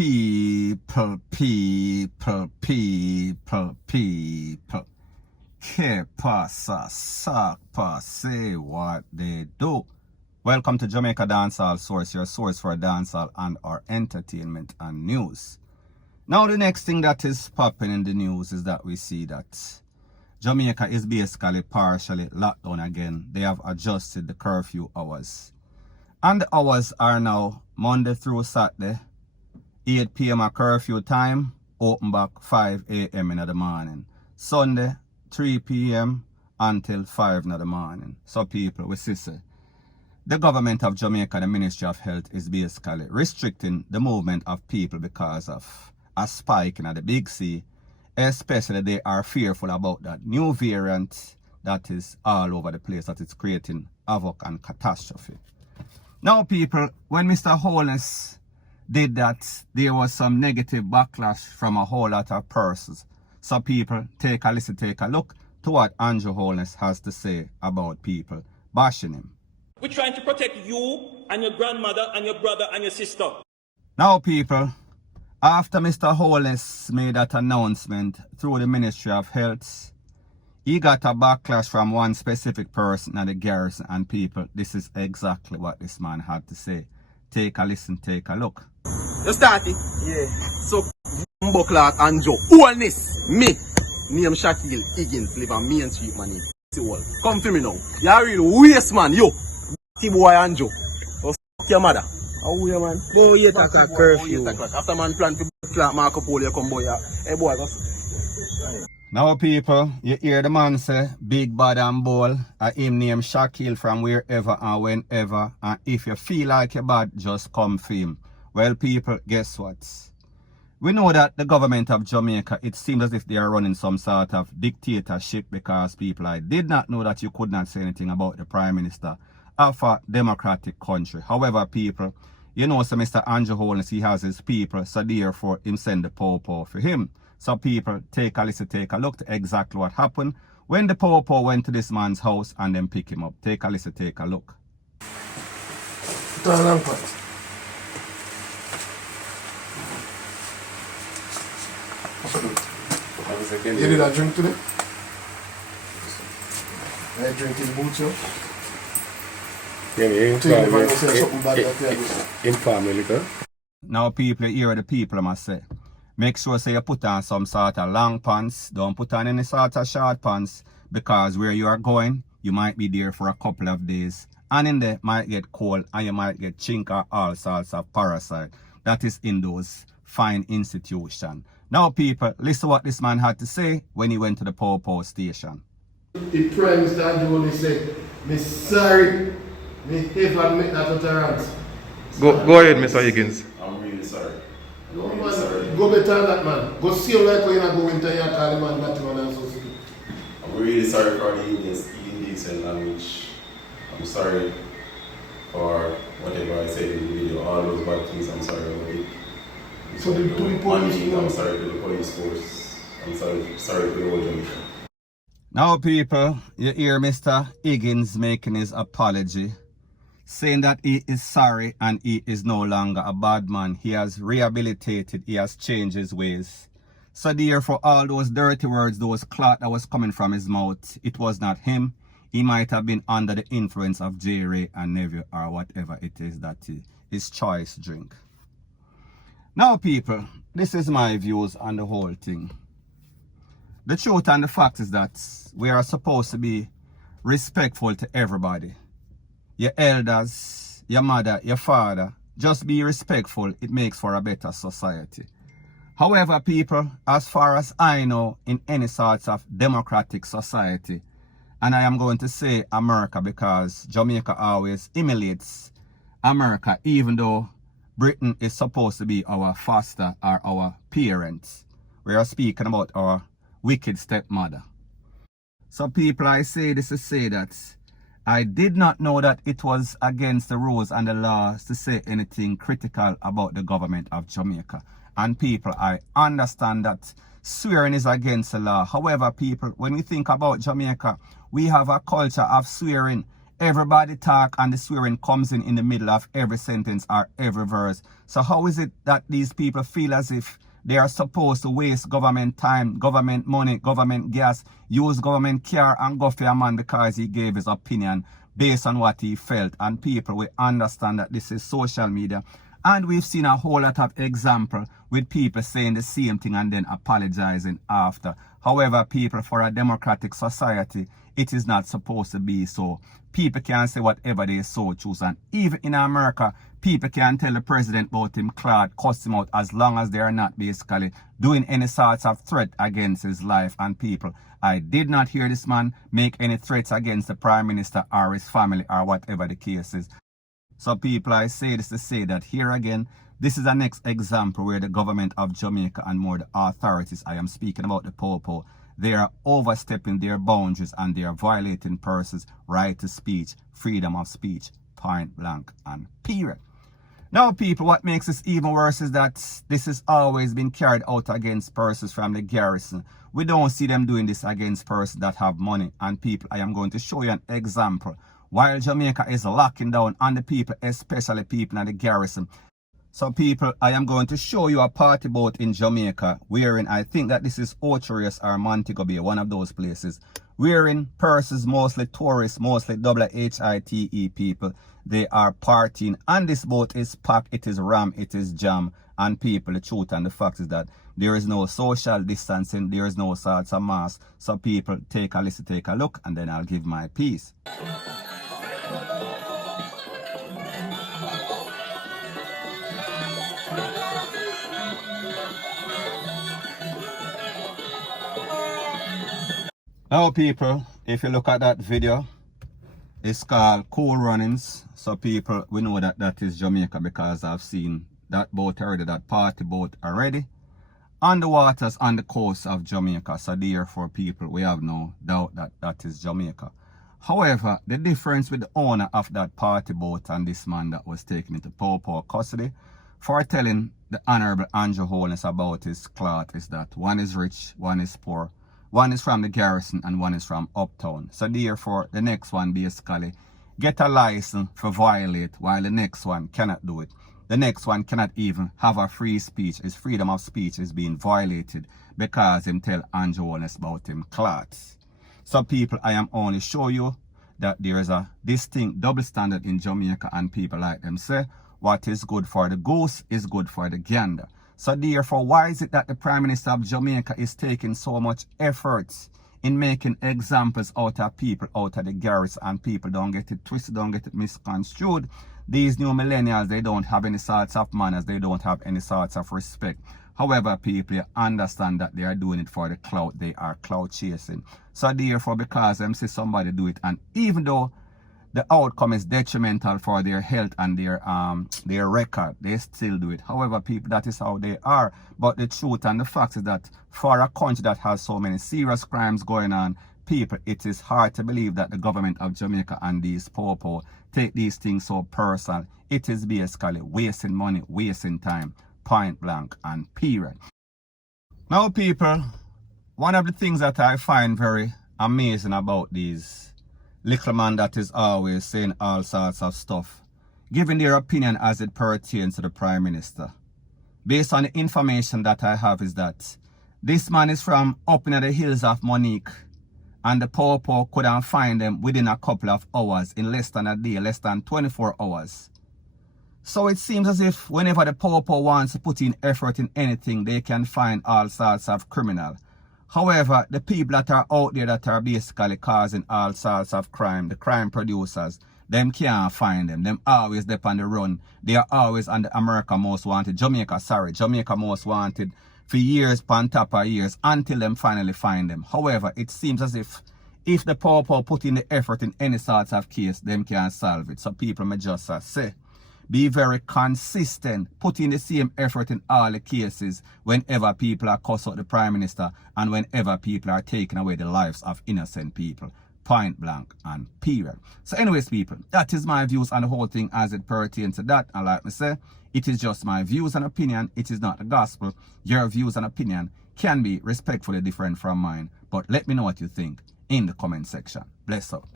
People. Que pasa, sakpa, say what they do. Welcome to Jamaica Dancehall Source, your source for dancehall and our entertainment and news. Now the next thing that is popping in the news is that we see that Jamaica is basically partially locked down again. They have adjusted the curfew hours. And the hours are now Monday through Saturday, 8 p.m. a curfew time, open back 5 a.m. in the morning. Sunday, 3 p.m. until 5 in the morning. So people, we see the government of Jamaica, the Ministry of Health, is basically restricting the movement of people because of a spike in the Big C. Especially they are fearful about that new variant that is all over the place, that is creating havoc and catastrophe. Now people, when Mr. Holness did that, there was some negative backlash from a whole lot of persons. So people, take a listen, take a look to what Andrew Holness has to say about people bashing him. We're trying to protect you and your grandmother and your brother and your sister. Now people, after Mr. Holness made that announcement through the Ministry of Health, he got a backlash from one specific person at the garrison, and people, this is exactly what this man had to say. Take a listen, take a look. You start it? Yeah. So, Backlash and Joe. Holness, me. Name Shaquille Higgins, live on Main Street, man. Come to me now. You're a real waste, man. Yo. D-Bwoy and Joe. Oh, f*** your mother. How you, man? Go 8 o'clock curfew. After man plan to slap Marco Polo, you come boy. Hey boy, go. Now people, you hear the man say, big bad and bold, him name Shaquille from wherever and whenever, and if you feel like you're bad, just come for him. Well people, guess what? We know that the government of Jamaica, it seems as if they are running some sort of dictatorship, because people, I did not know that you could not say anything about the Prime Minister of a democratic country. However people, you know, so Mr. Andrew Holness, he has his people, so therefore him send the popo for him. So people, take a listen, take a look to exactly what happened when the popo went to this man's house and then pick him up. Take a listen, take a look. Turn on first. You did a drink today? I drink in boots, yo. Now people, you hear the people must say, make sure say you put on some sort of long pants, don't put on any sort of short pants, because where you are going, you might be there for a couple of days, and in there might get cold and you might get chink or all sorts of parasite that is in those fine institutions. Now people, listen what this man had to say when he went to the Popo station. The Prime Minister Holness said, "Me sorry, me ever make that utterance." Go ahead, Mr. Higgins. I'm really sorry. No man, go better than that, man. Go see him like when you go into your call him and that one and so on. I'm really sorry for the indecent language. I'm sorry for whatever I said in the video, all those bad things. I'm sorry about it. So the police, I'm sorry to the police force. I'm sorry to the whole Jamaica. Now people, you hear Mr. Higgins making his apology, saying that he is sorry and he is no longer a bad man. He has rehabilitated, he has changed his ways. So therefore, all those dirty words, those clot that was coming from his mouth, it was not him. He might have been under the influence of J-Ray and Neville or whatever it is that his choice drink. Now people, this is my views on the whole thing. The truth and the fact is that we are supposed to be respectful to everybody. Your elders, your mother, your father, just be respectful. It makes for a better society. However, people, as far as I know, in any sorts of democratic society, and I am going to say America because Jamaica always emulates America, even though Britain is supposed to be our foster or our parents. We are speaking about our wicked stepmother. So people, I say this to say that I did not know that it was against the rules and the laws to say anything critical about the government of Jamaica. And people, I understand that swearing is against the law. However, people, when we think about Jamaica, we have a culture of swearing everybody talk and the swearing comes in the middle of every sentence or every verse. So how is it that these people feel as if they are supposed to waste government time, government money, government gas, use government car and go for a man because he gave his opinion based on what he felt? And people will understand that this is social media. And we've seen a whole lot of example with people saying the same thing and then apologizing after. However, people, for a democratic society, it is not supposed to be so. People can say whatever they so choose. And even in America, people can tell the president about him, Claude, cuss him out, as long as they are not basically doing any sorts of threat against his life. And people, I did not hear this man make any threats against the prime minister or his family or whatever the case is. So people, I say this to say that here again, this is the next example where the government of Jamaica and more the authorities, I am speaking about the Popo, they are overstepping their boundaries and they are violating persons' right to speech, freedom of speech, point blank and period. Now people, what makes this even worse is that this has always been carried out against persons from the garrison. We don't see them doing this against persons that have money. And people, I am going to show you an example. While Jamaica is locking down on the people, especially people in the garrison. So people, I am going to show you a party boat in Jamaica, wherein I think that this is Ocherius or Montego Bay, one of those places, wherein persons, mostly tourists, mostly WHITE people, they are partying, and this boat is packed, it is ram, it is jam, and people, the truth and the fact is that there is no social distancing, there is no sorts of mask. So people, take a listen, take a look, and then I'll give my piece. Now people, if you look at that video, it's called Cool Runnings. So people, we know that that is Jamaica because I've seen that boat already, that party boat already, on the waters on the coast of Jamaica. So therefore people, we have no doubt that that is Jamaica. However, the difference with the owner of that party boat and this man that was taken into Popo custody for telling the Honorable Andrew Holness about his cloth is that one is rich, one is poor. One is from the garrison and one is from uptown. So therefore, the next one basically get a license for violate while the next one cannot do it. The next one cannot even have a free speech. His freedom of speech is being violated because him tell Andrew Holness about him clots. So people, I am only show you that there is a distinct double standard in Jamaica, and people like them say, what is good for the goose is good for the gander. So therefore, why is it that the Prime Minister of Jamaica is taking so much efforts in making examples out of people out of the garrison, and people don't get it twisted, don't get it misconstrued? These new millennials, they don't have any sorts of manners, they don't have any sorts of respect. However, people, you understand that they are doing it for the clout, they are clout chasing. So therefore, because them see somebody do it, and even though the outcome is detrimental for their health and their record, they still do it. However, people, that is how they are. But the truth and the fact is that for a country that has so many serious crimes going on, people, it is hard to believe that the government of Jamaica and these Popo take these things so personal. It is basically wasting money, wasting time, point blank and period. Now people, one of the things that I find very amazing about these little man that is always saying all sorts of stuff, giving their opinion as it pertains to the Prime Minister. Based on the information that I have is that this man is from up in the hills of Monique, and the Popo couldn't find them within a couple of hours, in less than a day, less than 24 hours. So it seems as if whenever the Popo wants to put in effort in anything, they can find all sorts of criminal. However, the people that are out there that are basically causing all sorts of crime, the crime producers, them can't find them. Them always there on the run. They are always on the America Most Wanted, Jamaica Most Wanted for years, on top of years, until them finally find them. However, it seems as if the Popo put in the effort in any sorts of case, them can't solve it. So people may just say, be very consistent, put in the same effort in all the cases whenever people are cussed out the Prime Minister and whenever people are taking away the lives of innocent people. Point blank and period. So anyways people, that is my views on the whole thing as it pertains to that. And like me say, it is just my views and opinion. It is not the gospel. Your views and opinion can be respectfully different from mine. But let me know what you think in the comment section. Bless up.